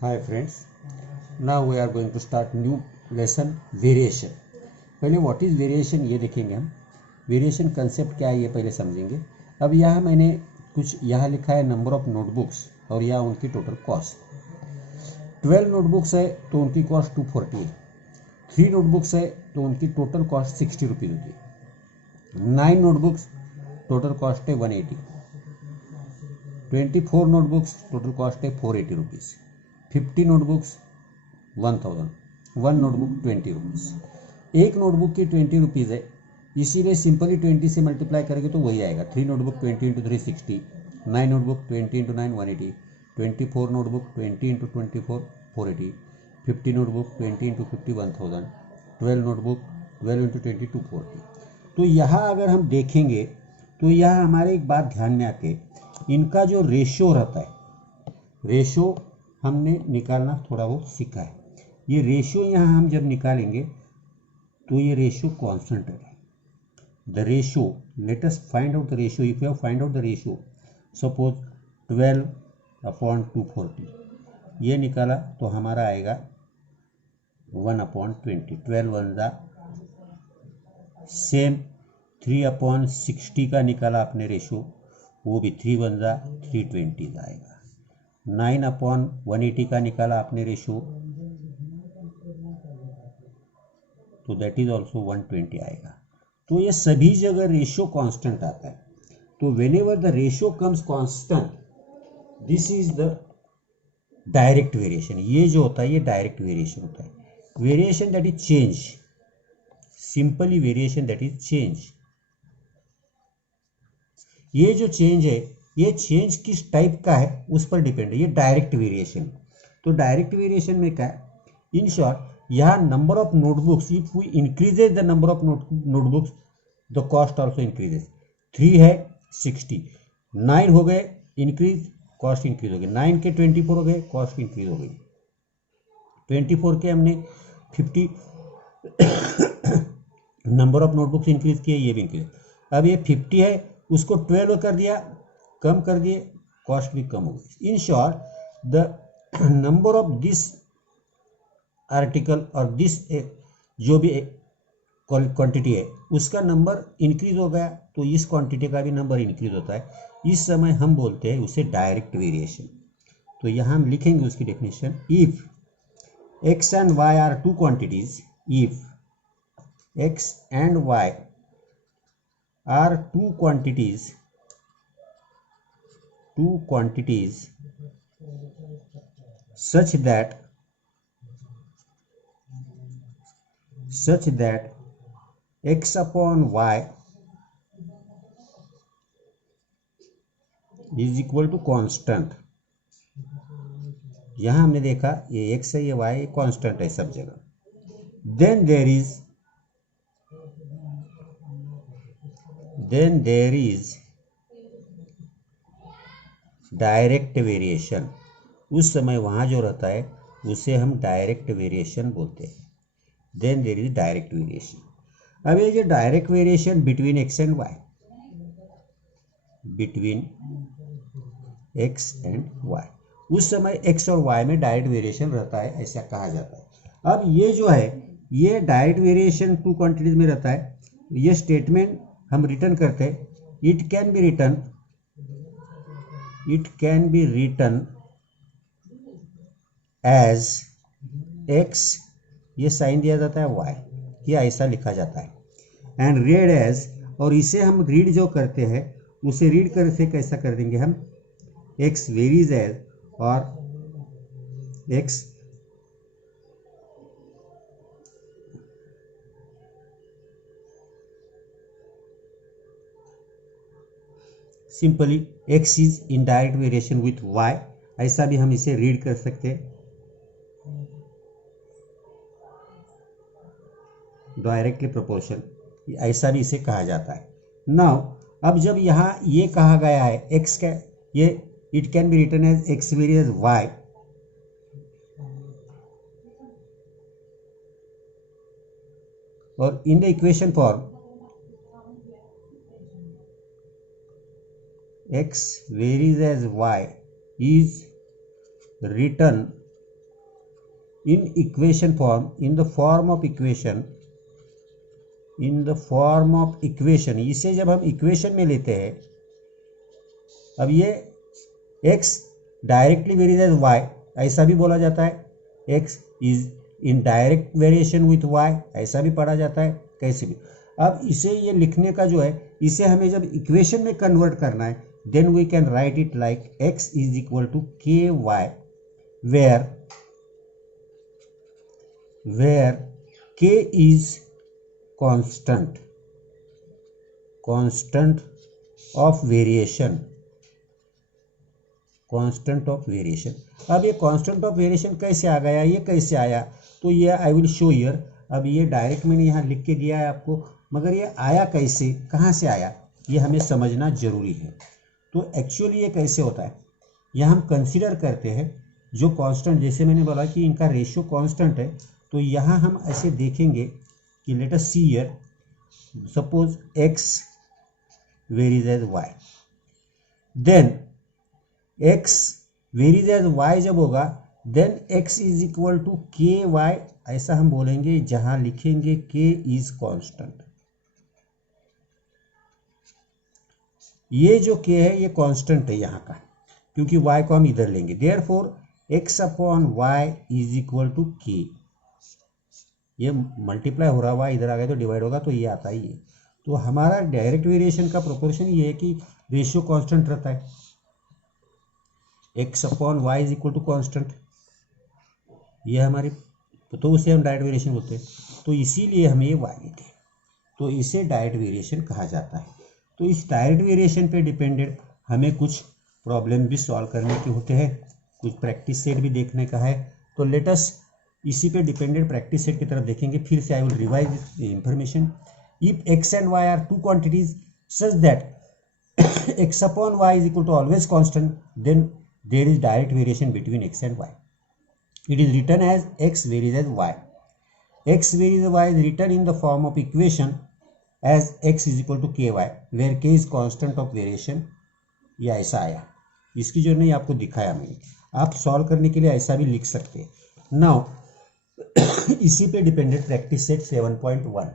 Hi friends, now we are going to start new lesson variation. पहले what is variation ये देखेंगे हम। Variation concept क्या है ये पहले समझेंगे। अब यहाँ मैंने कुछ यहाँ लिखा है नंबर ऑफ नोटबुक्स और यहाँ उनकी टोटल कॉस्ट। 12 नोटबुक्स है तो उनकी कॉस्ट 240 है। 3 नोटबुक्स है तो उनकी टोटल कॉस्ट 60 रुपीज़ होती है। 9 नोटबुक्स टोटल कॉस्ट है 180। 24 नोटबुक्स टोटल कॉस्ट है 480 रुपीज़। 50 नोटबुक्स 1000। 1 notebook 20 rupees. एक नोटबुक की 20 रुपीज़ है, इसीलिए सिंपली 20 से मल्टीप्लाई करेंगे तो वही आएगा। 3 notebook 20 into 3 60, 9 notebook 20 into 9 180, 24 notebook 20 into 24 480, 50 notebook 20 into 50 1000, 12 notebook 12 into 20 240। तो यहाँ अगर हम देखेंगे तो यहाँ हमारे एक बात ध्यान में आती है, इनका जो रेशो रहता है, रेशो हमने निकालना थोड़ा बहुत सीखा है। ये रेशो यहाँ हम जब निकालेंगे तो ये रेशो कांस्टेंट है। The ratio, let us find out the ratio. If you find out the ratio, suppose 12/240 ये निकाला तो हमारा आएगा 1/20। 12 1 ज़ा सेम। 3/60 का निकाला आपने रेशो, वो भी 3 1 ज़ा 320 आएगा। 9/180 का निकाला आपने रेशो, तो दैट इज ऑल्सो 120 आएगा। तो ये सभी जगह रेशो कांस्टेंट आता है। तो when ever the ratio comes constant, this is the direct variation. ये जो होता है ये डायरेक्ट वेरिएशन होता है। Variation that is change, simply variation that is change. ये जो चेंज है, ये चेंज किस टाइप का है उस पर डिपेंड है। ये डायरेक्ट वेरिएशन। तो डायरेक्ट वेरिएशन में क्या है, इन शॉर्ट, यहाँ number of notebooks, if we increases the number of notebooks the cost also increases. 3 है 60, 9 हो गए इंक्रीज, कॉस्ट इंक्रीज हो गई। 9 के 24 हो गए, कॉस्ट इंक्रीज हो गई। 24 के हमने 50 नंबर ऑफ नोटबुक्स इंक्रीज किए, ये भी इंक्रीज। अब ये 50 है, उसको 12 कर दिया, कम कर दिए, कॉस्ट भी कम हो गई। In short the number of this article और दिस जो भी क्वांटिटी है उसका नंबर इंक्रीज हो गया, तो इस क्वांटिटी का भी नंबर इंक्रीज होता है। इस समय हम बोलते हैं उसे डायरेक्ट वेरिएशन। तो यहाँ हम लिखेंगे उसकी definition. If x and y are two quantities, if x and y are two quantities such that x upon y is equal to constant। यहाँ हमने देखा ये x है, ये y है, कांस्टेंट है सब जगह। then there is direct variation. उस समय वहाँ जो रहता है उसे हम डायरेक्ट वेरिएशन बोलते हैं। Then there is direct variation. अब ये जो direct variation between X and Y, between X and Y, उस समय एक्स और वाई में डायरेक्ट वेरिएशन रहता है, ऐसा कहा जाता है। अब ये जो है ये डायरेक्ट वेरिएशन टू क्वांटिटीज में रहता है। ये स्टेटमेंट हम रिटर्न करते हैं, it can be written as x, ये साइन दिया जाता है y, ये ऐसा लिखा जाता है। एंड रीड एज, और इसे हम रीड जो करते हैं उसे रीड कर से कैसा कर देंगे हम, x वेरीज एज, और x simply x is in direct variation with y, ऐसा भी हम इसे रीड कर सकते हैं। डायरेक्टली प्रोपोर्शन, ऐसा भी इसे कहा जाता है। नाउ अब जब यहाँ ये कहा गया है x का, ये it can be written as x vary as y, और in the equation form x varies as y is written in equation form, in the form of equation, in the form of equation, इसे जब हम equation में लेते हैं, अब ये x directly varies as y, ऐसा भी बोला जाता है, x is in direct variation with y, ऐसा भी पढ़ा जाता है, कैसे भी। अब इसे ये लिखने का जो है, इसे हमें जब इक्वेशन में कन्वर्ट करना है, then we can write it like x is equal to ky, where k is constant of variation, constant of variation. अब ये कांस्टेंट ऑफ वेरिएशन कैसे आ गया, ये कैसे आया, तो ये आई विल शो हियर। अब ये डायरेक्ट मैंने यहाँ लिख के दिया है आपको, मगर ये आया कैसे, कहाँ से आया, ये हमें समझना जरूरी है। तो एक्चुअली ये कैसे होता है, यह हम कंसीडर करते हैं जो कांस्टेंट, जैसे मैंने बोला कि इनका रेशियो कांस्टेंट है, तो यहाँ हम ऐसे देखेंगे कि let us see here, suppose x varies as y, then x varies as y जब होगा, then x is equal to K Y, ऐसा हम बोलेंगे, जहां लिखेंगे k इज कांस्टेंट। ये जो k है ये कांस्टेंट है यहाँ का, क्योंकि y को हम इधर लेंगे, therefore x upon y is equal to k। ये मल्टीप्लाई हो रहा हुआ इधर आ गया तो डिवाइड होगा, तो ये आता ही है। तो हमारा डायरेक्ट वेरिएशन का प्रोपोर्शन ये है कि रेशियो कांस्टेंट रहता है, x upon Y is equal to constant, ये हमारी, तो उसे हम डायरेक्ट वेरिएशन बोलते हैं, तो इसीलिए हमें ये y लेते हैं, तो इसे डायरेक्ट वेरिएशन कहा जाता है। तो इस डायरेक्ट वेरिएशन पे डिपेंडेड हमें कुछ प्रॉब्लम भी सॉल्व करने के होते हैं, कुछ प्रैक्टिस सेट भी देखने का है। तो लेट अस इसी पे डिपेंडेंट प्रैक्टिस सेट की तरफ देखेंगे। फिर से I will revise the information. If x and y are two quantities such that x upon y is equal to always constant, then there is direct variation between x and y. It is written as x varies as y. X varies as y is written in the form of equation as x is equal to ky, where k is constant of variation. ये ऐसा आया, इसकी जो नहीं आपको दिखाया मैंने, आप सॉल्व करने के लिए ऐसा भी लिख सकते हैं। नाउ इसी पे डिपेंडेंट प्रैक्टिस सेट 7.1।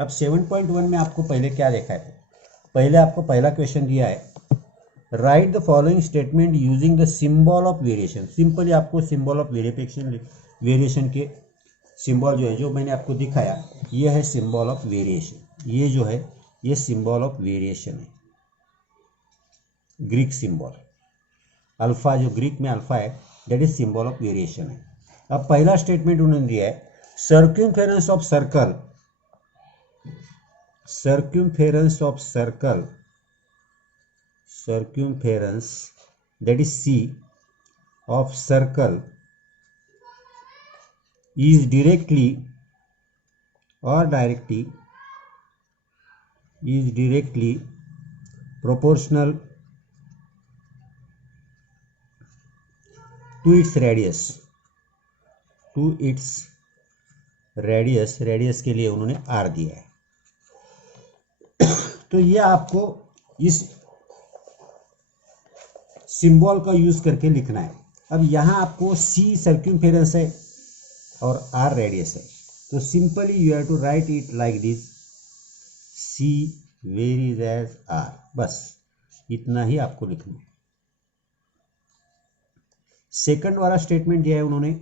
अब 7.1 में आपको पहले क्या देखा है, पहले आपको पहला क्वेश्चन दिया है, right the following statement using the symbol of variation. Simply आपको सिंबल ऑफ वेरिएशन के सिंबल जो है, जो मैंने आपको दिखाया, ये है सिंबल ऑफ वेरिएशन। ये जो है ये सिंबल ऑफ वेरिएशन है, ग्रीक सिंबल अल्फा, जो ग्रीक में अल्फा है, that is symbol of variation है। अब पहला स्टेटमेंट उन्होंने दिया है, circumference of circle, circumference of circle, circumference that is c of circle is directly proportional to its radius, radius के लिए उन्होंने r दिया है। तो ये आपको इस सिंबल का यूज करके लिखना है। अब यहाँ आपको C सर्क्यूमफेरेंस है और R रेडियस है, तो simply you have to write it like this, C varies as R, बस इतना ही आपको लिखना है। सेकंड वाला स्टेटमेंट दिया है उन्होंने,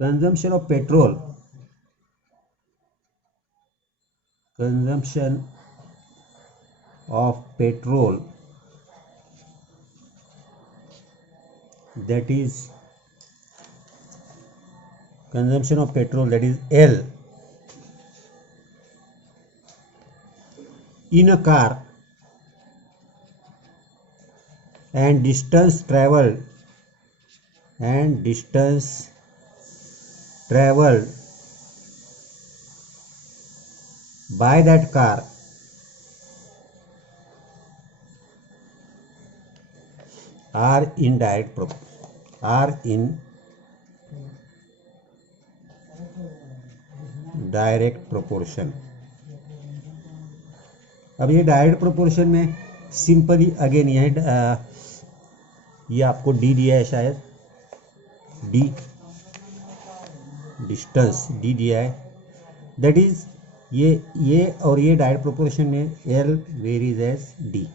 consumption of petrol, consumption of petrol, that is consumption of petrol, that is L, in a car, and distance traveled by that car are in direct proportion। अब ये डायरेक्ट प्रोपोर्शन में simply again ये आपको D दिया है शायद, D distance D दिया है, दैट इज ये और ये डायरेक्ट प्रोपोर्शन में एल वेरीज एज डी।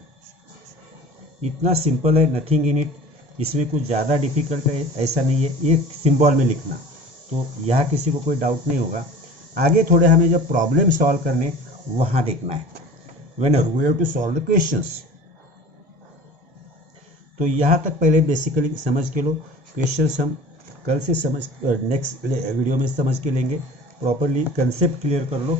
इतना सिंपल है, नथिंग इन इट, इसमें कुछ ज़्यादा डिफिकल्ट है ऐसा नहीं है, एक सिंबल में लिखना, तो यहाँ किसी को कोई डाउट नहीं होगा। आगे थोड़े हमें जब प्रॉब्लम सॉल्व करने वहाँ देखना है, whenever we have to solve the questions. तो यहाँ तक पहले बेसिकली समझ के लो, क्वेश्चंस हम कल से नेक्स्ट वीडियो में समझ के लेंगे, प्रॉपरली कंसेप्ट क्लियर कर लो।